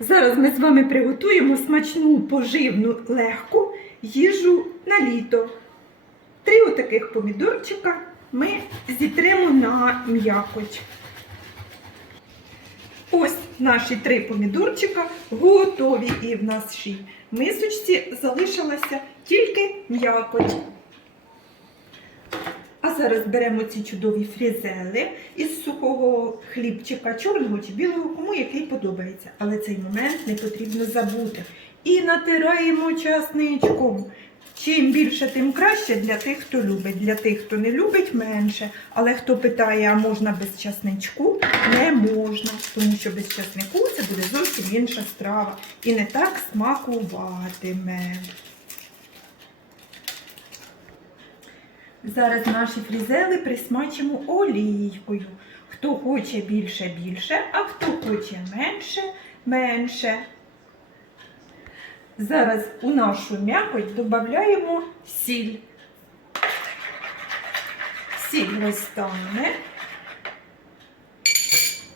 Зараз ми з вами приготуємо смачну, поживну, легку їжу на літо. Три отаких помідорчика ми зітримо на м'якоть. Ось наші три помідорчика готові і в нашій мисочці залишилася тільки м'якоть. Зараз беремо ці чудові фрізели із сухого хлібчика, чорного чи білого, кому який подобається. Але цей момент не потрібно забути. І натираємо часничком. Чим більше, тим краще для тих, хто любить. Для тих, хто не любить, менше. Але хто питає, а можна без часничку? Не можна, тому що без часнику це буде зовсім інша страва і не так смакуватиме. Зараз наші фрізели присмачимо олійкою. Хто хоче більше більше, а хто хоче менше менше. Зараз у нашу м'якоть додаємо сіль. Сіль розтане.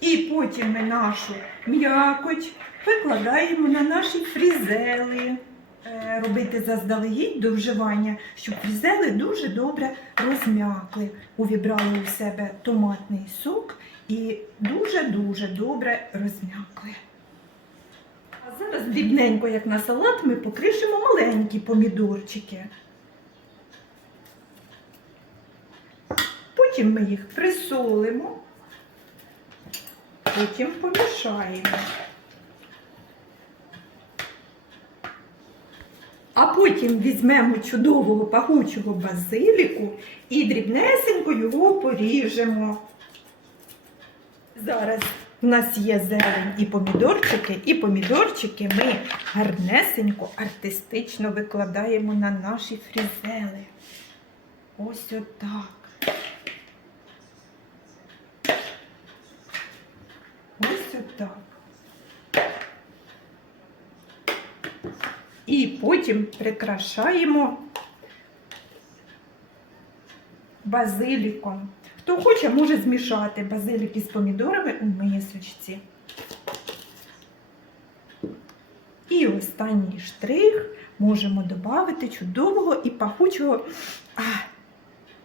І потім ми нашу м'якоть викладаємо на наші фрізели. Е, Робити заздалегідь до вживання, щоб фрізели дуже добре розм'якли, увібрали у себе томатний сок і дуже-дуже добре розм'якли. А зараз дрібненько, як на салат, ми покришимо маленькі помідорчики. Потім ми їх присолимо, потім помішаємо. А потім візьмемо чудового пахучого базиліку і дрібнесенько його поріжемо. Зараз у нас є зелень і помідорчики, і помідорчики ми гарнесенько, артистично викладаємо на наші фрізели. Ось отак. Ось отак. І потім прикрашаємо базиліком. Хто хоче, може змішати базилік із помідорами у мисочці. І останній штрих можемо додати чудового і пахучого а,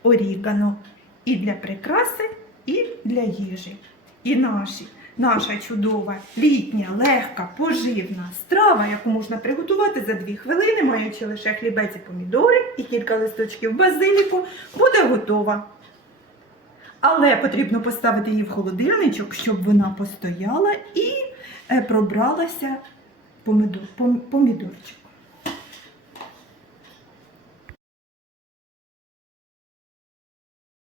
орігано. І для прикраси, і для їжі. І наші, наша чудова, літня, легка, поживна страва, яку можна приготувати за 2 хвилини, маючи лише хлібець і помідори і кілька листочків базиліку, буде готова. Але потрібно поставити її в холодильничок, щоб вона постояла і е, пробралася помідор, помідорчик.